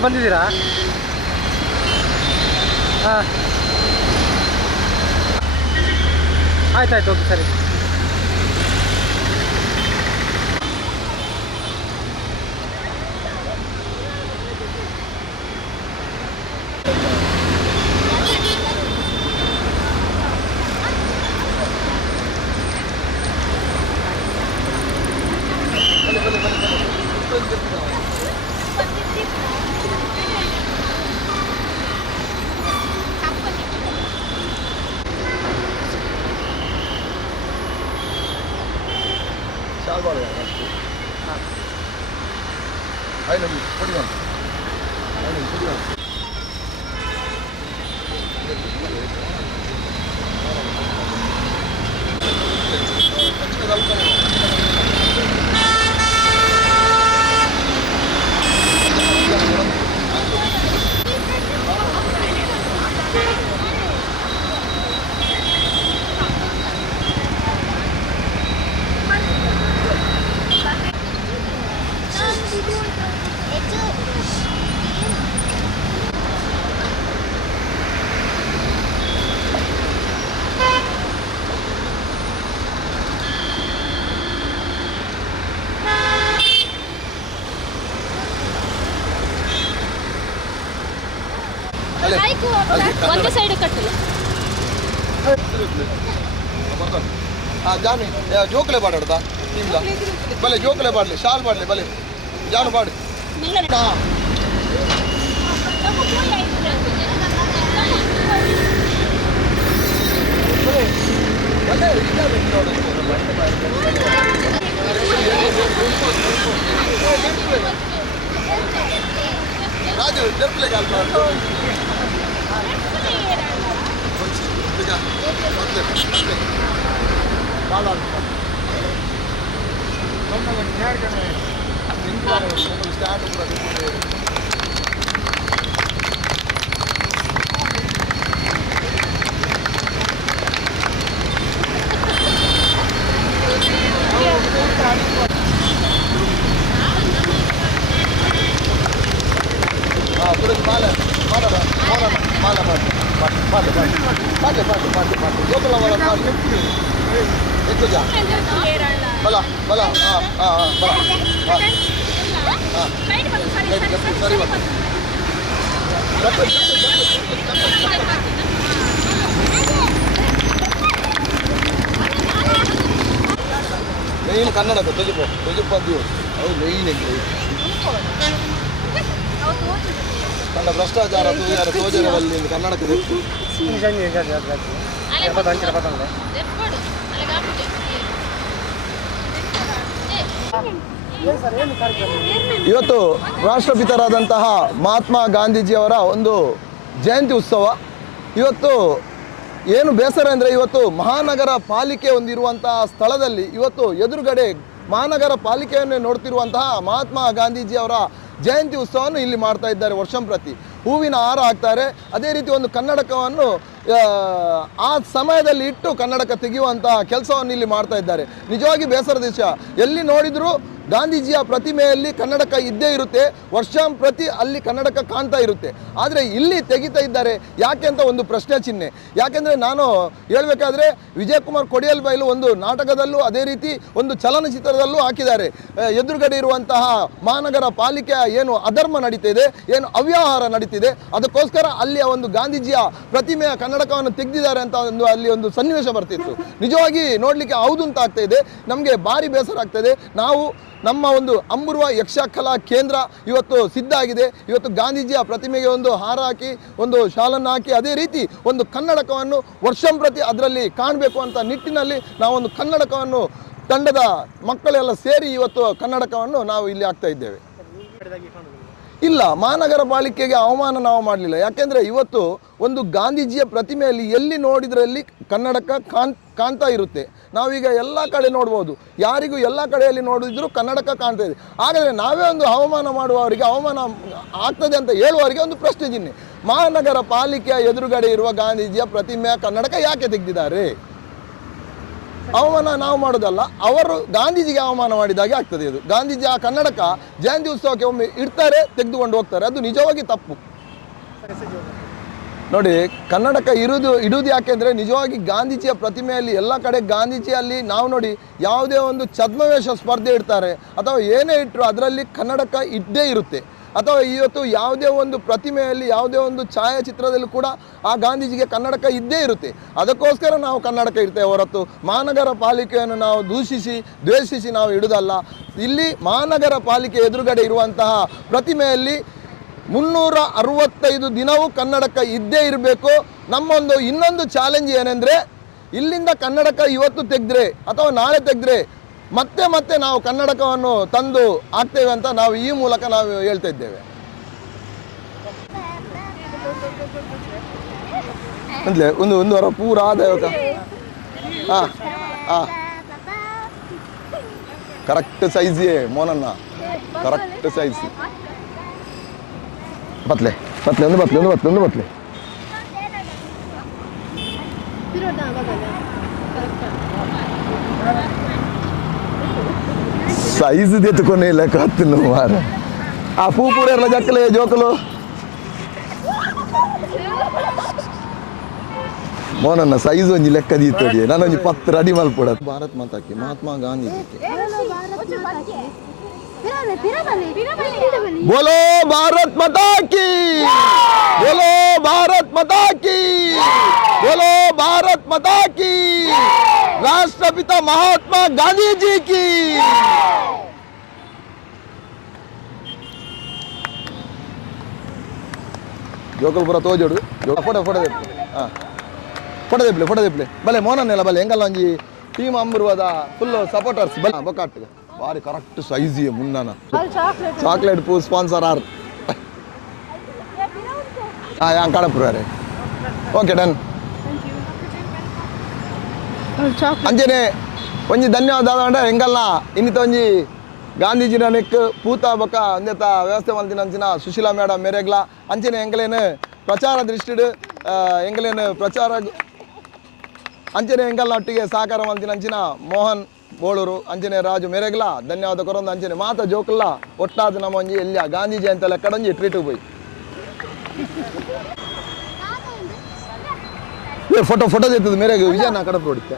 ಮೇಲೆ ಬಂದಿದ್ದೀರಾ? ಹಾಂ. ಆಯ್ತಾಯ್ತು ಓಕೆ ಸರಿ. ಆಯ್ತು ನಮ್ಗೆ ಕೊಡಿ ನಾನು ಆಯ್ತು ಕೊಡಿ ನಾನು ಅಲ್ಲೇ ಒಂದು ಸೈಡ್ ಕಟ್ಟಲ್ಲ ಹಾಂ ಜಾನಿ ಜೋಕಲೆ ಬಾಡಾಡ್ದ ನಿಮ್ದ ಬಲೆ ಜೋಕಲೆ ಬಾಡ್ಲಿ ಶಾಲ್ ಬಾಡ್ಲಿ ಬಲೆ ಜಾನು ಬಾಡು ಮೆಲ್ಲನೆ ಹಾಂ ಅಲ್ಲೇ ಇದ್ದಾರೆ ನೋಡು ರಾಜು ಡೆಪ್ಲೆ ಕಾಲ್ ಮಾಡು ಮೊದಲೇ ಮೊದಲೇ ಭಾಳ ಸ್ಟ್ಯಾಂಡ್ ಕೂಡ ಹಾಂ ಪುರದ ಮಾಲೆ ಮಾಡೋಣ ಮಾಡೋಣ ಮಾಲೆ ಮಾಡಿ ಮಾಡಿ ಮಾಡಿ ಮಾಡಿ ಮಾಡಿ ಮಾಡಿ ಮಾಡಿ ಜೋಕಲ ಮಾಲೆ ಮಾಡಿ ಹೆಚ್ಚು ಜಾ ಬಲ ಬಲ ಹಾಂ ಹಾಂ ಹಾಂ ಬಲ ಹಾಂ ಹಾಂ ಸರಿ ಬಾ ಮೇಯ್ನ್ ಕನ್ನಡ ಭ್ರಷ್ಟಾಚಾರ ಸೋಜನದಲ್ಲಿ ಕನ್ನಡಕ್ಕೆ ಇವತ್ತು ರಾಷ್ಟ್ರಪಿತರಾದಂತಹ ಮಹಾತ್ಮ ಗಾಂಧೀಜಿಯವರ ಒಂದು ಜಯಂತಿ ಉತ್ಸವ. ಇವತ್ತು ಏನು ಬೇಸರ ಅಂದರೆ ಇವತ್ತು ಮಹಾನಗರ ಪಾಲಿಕೆ ಹೊಂದಿರುವಂತಹ ಸ್ಥಳದಲ್ಲಿ ಇವತ್ತು ಎದುರುಗಡೆ ಮಹಾನಗರ ಪಾಲಿಕೆಯನ್ನೇ ನೋಡ್ತಿರುವಂತಹ ಮಹಾತ್ಮ ಗಾಂಧೀಜಿಯವರ ಜಯಂತಿ ಉತ್ಸವವನ್ನು ಇಲ್ಲಿ ಮಾಡ್ತಾ ಇದ್ದಾರೆ ವರ್ಷಂ ಪ್ರತಿ. ಹೂವಿನ ಹಾರ ಹಾಕ್ತಾರೆ. ಅದೇ ರೀತಿ ಒಂದು ಕನ್ನಡಕವನ್ನು ಆ, ಸಮಯದಲ್ಲಿ ಇಟ್ಟು ಕನ್ನಡಕ ತೆಗೆಯುವಂತಹ ಕೆಲಸವನ್ನು ಇಲ್ಲಿ ಮಾಡ್ತಾ ಇದ್ದಾರೆ. ನಿಜವಾಗಿ ಬೇಸರದ ವಿಷಯ ಎಲ್ಲಿ ನೋಡಿದರೂ ಗಾಂಧೀಜಿಯ ಪ್ರತಿಮೆಯಲ್ಲಿ ಕನ್ನಡಕ ಇದ್ದೇ ಇರುತ್ತೆ ವರ್ಷಂಪ್ರತಿ ಅಲ್ಲಿ ಕನ್ನಡಕ ಕಾಣ್ತಾ ಇರುತ್ತೆ. ಆದರೆ ಇಲ್ಲಿ ತೆಗಿತಾ ಇದ್ದಾರೆ, ಯಾಕೆ ಅಂತ ಒಂದು ಪ್ರಶ್ನೆ ಚಿಹ್ನೆ. ಯಾಕೆಂದರೆ ನಾನು ಹೇಳಬೇಕಾದ್ರೆ ವಿಜಯಕುಮಾರ್ ಕೊಡಿಯಲ್ ಬೈಲು ಒಂದು ನಾಟಕದಲ್ಲೂ ಅದೇ ರೀತಿ ಒಂದು ಚಲನಚಿತ್ರದಲ್ಲೂ ಹಾಕಿದ್ದಾರೆ. ಎದುರುಗಡೆ ಇರುವಂತಹ ಮಹಾನಗರ ಪಾಲಿಕೆಯ ಏನು ಅಧರ್ಮ ನಡೀತಿದೆ, ಏನು ಅವ್ಯವಹಾರ ನಡೀತಿದೆ, ಅದಕ್ಕೋಸ್ಕರ ಅಲ್ಲಿಯ ಒಂದು ಗಾಂಧೀಜಿಯ ಪ್ರತಿಮೆಯ ಕನ್ನಡಕವನ್ನು ತೆಗೆದಿದ್ದಾರೆ ಅಂತ ಒಂದು ಅಲ್ಲಿ ಒಂದು ಸನ್ನಿವೇಶ ಬರ್ತಿತ್ತು. ನಿಜವಾಗಿ ನೋಡಲಿಕ್ಕೆ ಹೌದು ಅಂತ ಆಗ್ತಾ ಇದೆ, ನಮಗೆ ಭಾರಿ ಬೇಸರ ಆಗ್ತದೆ ನಾವು ನಮ್ಮ ಒಂದು ಅಂಬುರುವ ಯಕ್ಷಕಲಾ ಕೇಂದ್ರ ಇವತ್ತು ಸಿದ್ಧ ಆಗಿದೆ. ಇವತ್ತು ಗಾಂಧೀಜಿಯ ಪ್ರತಿಮೆಗೆ ಒಂದು ಹಾರ ಹಾಕಿ, ಒಂದು ಶಾಲನ್ನು ಹಾಕಿ, ಅದೇ ರೀತಿ ಒಂದು ಕನ್ನಡಕವನ್ನು ವರ್ಷಂಪ್ರತಿ ಅದರಲ್ಲಿ ಕಾಣಬೇಕು ಅಂತ ನಿಟ್ಟಿನಲ್ಲಿ ನಾವೊಂದು ಕನ್ನಡಕವನ್ನು ತಂಡದ ಮಕ್ಕಳೆಲ್ಲ ಸೇರಿ ಇವತ್ತು ಕನ್ನಡಕವನ್ನು ನಾವು ಇಲ್ಲಿ ಹಾಕ್ತಾ ಇದ್ದೇವೆ. ಇಲ್ಲ, ಮಹಾನಗರ ಪಾಲಿಕೆಗೆ ಅವಮಾನ ನಾವು ಮಾಡಲಿಲ್ಲ. ಯಾಕೆಂದರೆ ಇವತ್ತು ಒಂದು ಗಾಂಧೀಜಿಯ ಪ್ರತಿಮೆಯಲ್ಲಿ ಎಲ್ಲಿ ನೋಡಿದ್ರಲ್ಲಿ ಕನ್ನಡಕ ಕಾಣ್, ಕಾಣ್ತಾ ಇರುತ್ತೆ. ನಾವೀಗ ಎಲ್ಲ ಕಡೆ ನೋಡ್ಬೋದು. ಯಾರಿಗೂ ಎಲ್ಲ ಕಡೆಯಲ್ಲಿ ನೋಡಿದ್ರು ಕನ್ನಡಕ ಕಾಣ್ತಾ ಇದೆ. ಹಾಗಾದರೆ ನಾವೇ ಒಂದು ಅವಮಾನ ಮಾಡುವವರಿಗೆ ಅವಮಾನ ಆಗ್ತದೆ ಅಂತ ಹೇಳುವವರಿಗೆ ಒಂದು ಪ್ರಶ್ನೆ ಚಿಹ್ನೆ. ಮಹಾನಗರ ಪಾಲಿಕೆಯ ಎದುರುಗಡೆ ಇರುವ ಗಾಂಧೀಜಿಯ ಪ್ರತಿಮೆಯ ಕನ್ನಡಕ ಯಾಕೆ ತೆಗೆದಿದ್ದಾರೆ? ಅವಮಾನ ನಾವು ಮಾಡೋದಲ್ಲ ಅವರು ಗಾಂಧೀಜಿಗೆ ಅವಮಾನ ಮಾಡಿದಾಗೆ ಆಗ್ತದೆ ಇದು ಗಾಂಧೀಜಿ ಆ ಕನ್ನಡಕ ಜಯಂತಿ ಉತ್ಸವಕ್ಕೆ ಒಮ್ಮೆ ಇಡ್ತಾರೆ, ತೆಗೆದುಕೊಂಡು ಹೋಗ್ತಾರೆ. ಅದು ನಿಜವಾಗಿ ತಪ್ಪು. ನೋಡಿ, ಕನ್ನಡಕ ಇರುವುದು ಇಡುವುದು ಯಾಕೆಂದರೆ ನಿಜವಾಗಿ ಗಾಂಧೀಜಿಯ ಪ್ರತಿಮೆಯಲ್ಲಿ ಎಲ್ಲ ಕಡೆ ಗಾಂಧೀಜಿಯಲ್ಲಿ ನಾವು ನೋಡಿ ಯಾವುದೇ ಒಂದು ಛದ್ಮವೇಷ ಸ್ಪರ್ಧೆ ಇಡ್ತಾರೆ ಅಥವಾ ಏನೇ ಇಟ್ಟರು ಅದರಲ್ಲಿ ಕನ್ನಡಕ ಇದ್ದೇ ಇರುತ್ತೆ. ಅಥವಾ ಇವತ್ತು ಯಾವುದೇ ಒಂದು ಪ್ರತಿಮೆಯಲ್ಲಿ ಯಾವುದೇ ಒಂದು ಛಾಯಾಚಿತ್ರದಲ್ಲೂ ಕೂಡ ಆ ಗಾಂಧೀಜಿಗೆ ಕನ್ನಡಕ ಇದ್ದೇ ಇರುತ್ತೆ. ಅದಕ್ಕೋಸ್ಕರ ನಾವು ಕನ್ನಡಕ ಇರ್ತೇವೆ ಹೊರತು ಮಹಾನಗರ ಪಾಲಿಕೆಯನ್ನು ನಾವು ದೂಷಿಸಿ, ದ್ವೇಷಿಸಿ ನಾವು ಇಡುವುದಲ್ಲ ಇಲ್ಲಿ ಮಹಾನಗರ ಪಾಲಿಕೆ ಎದುರುಗಡೆ ಇರುವಂತಹ ಪ್ರತಿಮೆಯಲ್ಲಿ ಮುನ್ನೂರ ಅರವತ್ತೈದು ದಿನವೂ ಕನ್ನಡಕ ಇದ್ದೇ ಇರಬೇಕು. ನಮ್ಮೊಂದು ಇನ್ನೊಂದು ಚಾಲೆಂಜ್ ಏನೆಂದರೆ, ಇಲ್ಲಿಂದ ಕನ್ನಡಕ ಇವತ್ತು ತೆಗೆದ್ರೆ ಅಥವಾ ನಾಳೆ ತೆಗೆದ್ರೆ ಮತ್ತೆ ಮತ್ತೆ ನಾವು ಕನ್ನಡಕವನ್ನು ತಂದು ಹಾಕ್ತೇವೆ ಅಂತ ನಾವು ಈ ಮೂಲಕ ನಾವು ಹೇಳ್ತಾ ಇದ್ದೇವೆ. ಅಂದ್ರೆ ಒಂದು ಒಂದು ವಾರ ಪೂರ ಆದಾಯ ಹಾಂ ಹಾಂ ಕರೆಕ್ಟ್ ಸೈಜ್ ಮೋನನ್ನ ಕರೆಕ್ಟ್ ಸೈಜ್ ಬತ್ಲೆ ಬತ್ಲೆ, ಒಂದು ಬತ್ಲೆ ಒಂದು ಬತ್ಲೆ ಒಂದು ಬತ್ಲೆ. ಸೈಜ್ ತೆತ್ಕೊನೆ ಲೆಕ್ಕ ಹತ್ತಿನ ಮಾರ ಆ ಪೂ ಪೂರ ಎಲ್ಲ ಜಕ್ಕಲೆ, ಜೋಕಲು. ಮೋನನ್ನ ಸೈಜ್ ಒಂಜಿ ಲೆಕ್ಕ ದೀತೋಡಿ ನಾನು ಒಂಜಿ ಪತ್ತು ರೆಡಿ ಮಲ್ಪಡ ಭಾರತ್ ಮಾತಾಕಿ, ಮಹಾತ್ಮ ಗಾಂಧಿ बोलो भारत माता की बोलो भारत माता की बोलो भारत माता की राष्ट्रपिता महात्मा गांधी जी की ಜೋಕಲ್ಪುರ ತೋಜೋಡು ಫೋಟೋ ಫೋಟೋ ದೆಪ್ಲೆ ಹಾಂ ಫೋಟೋ ದೆಪ್ಲೆ ಫೋಟೋ ದೆಪ್ಲೆ ಬಲೆ ಮೋನನ್ನೆಲ್ಲ ಬಲೆ ಎಂಗಲ್ಲ ಒಂಜಿ ಟೀಮ್ ಅಂಬಿರುವಾದ ಫುಲ್ ಸಪೋರ್ಟರ್ಸ್ ಬಲೆ ಬೊಕ್ಕಾಟ್ಗೆ ಬಾರಿ ಕರೆಕ್ಟ್ ಸೈಜ್ ಮುನ್ನನ. ಚಾಕ್ಲೇಟ್ ಪೂ ಸ್ಪಾನ್ಸರ್ ಆರ್. ಹಾಂ ಯಾನ್ ಕಡಪುರ ಓಕೆ ಡನ್ ಅಂಚನೆ ಒಂಜಿ ಧನ್ಯವಾದ ಅಂದ್ರೆ ಹೆಂಗಲ್ಲ? ಇನ್ನಿತ ಒಂಜಿ ಗಾಂಧೀಜಿನ ನೆಕ್ ಪೂತ ಬೊಕ್ಕ ಅಂದೆತ ವ್ಯವಸ್ಥೆ ಮಲ್ತಿನ ಅಂಚಿನ ಸುಶೀಲಾ ಮೇಡಮ್ ಮೇರೆಗ್ಲ. ಅಂಚನೆ ಎಂಗಲೇನು ಪ್ರಚಾರ ದೃಷ್ಟಿಡ್ ಎಂಗಲೇನು ಪ್ರಚಾರ ಅಂಚನೆ ಎಂಗಲ್ನ ಒಟ್ಟಿಗೆ ಸಹಕಾರ ಮಲ್ತಿನ ಅಂಚಿನ ಮೋಹನ್. ಬೋಳೂರು ಅಂಜನೆ ರಾಜು ಮೇರೆಗ್ಲ. ಧನ್ಯವಾದ ಕೊರೊಂದು ಅಂಜನೆ. ಮಾತ ಜೋಕಲ್ಲ, ಒಟ್ಟಾದ ನಮ್ಮ ಒಂಜಿ ಎಲ್ಲಿಯ ಗಾಂಧಿ ಜಯಂತಿ ಲೆಕ್ಕಡೊಂಜಿ ಟ್ರೀಟ್ ಏ ಫೋಟೋ ಫೋಟೋ ತೆತ್ತದು ಮೇರೆಗೆ ವಿಜಯನ ಕಡಪ ಹೊಡಿತೆ